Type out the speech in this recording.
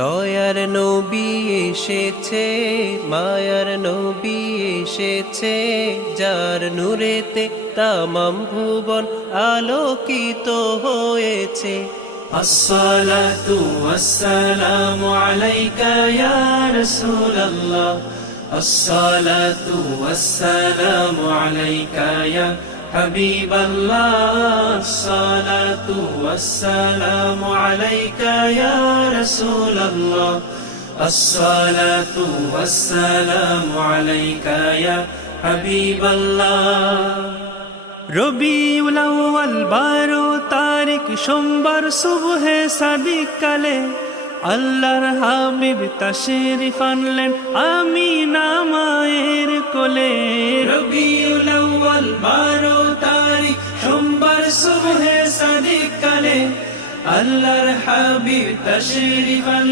দয়ার নবী এসেছে, মায়ার নবী এসেছে, যার নূরেতে তামাম ভুবন আলোকিত হয়েছে। আসসালাতু ওয়াসসালামু আলাইকা ইয়া রাসূলাল্লাহ, আসসালাতু ওয়াসসালামু আলাইকা ইয়া হাবিবাল্লাহ, আসসালাতু ওয়াসসালামু আলাইকা ইয়া রাসূলাল্লাহ, আসসালাতু ওয়াসসালামু আলাইকা ইয়া হাবিবাল্লাহ। রবিউল আউয়াল 12 তারিখ সোমবার সুবহে সাদিক কালে আল্লাহর হাবিব তাশরিফ আনলেন আমিনা মায়ের কোলে। রবিউল আউয়াল 12 তারিখ সোমবার সুবহে সাদিক কালে আল্লাহর হাবিব তাশরিফ আনলেন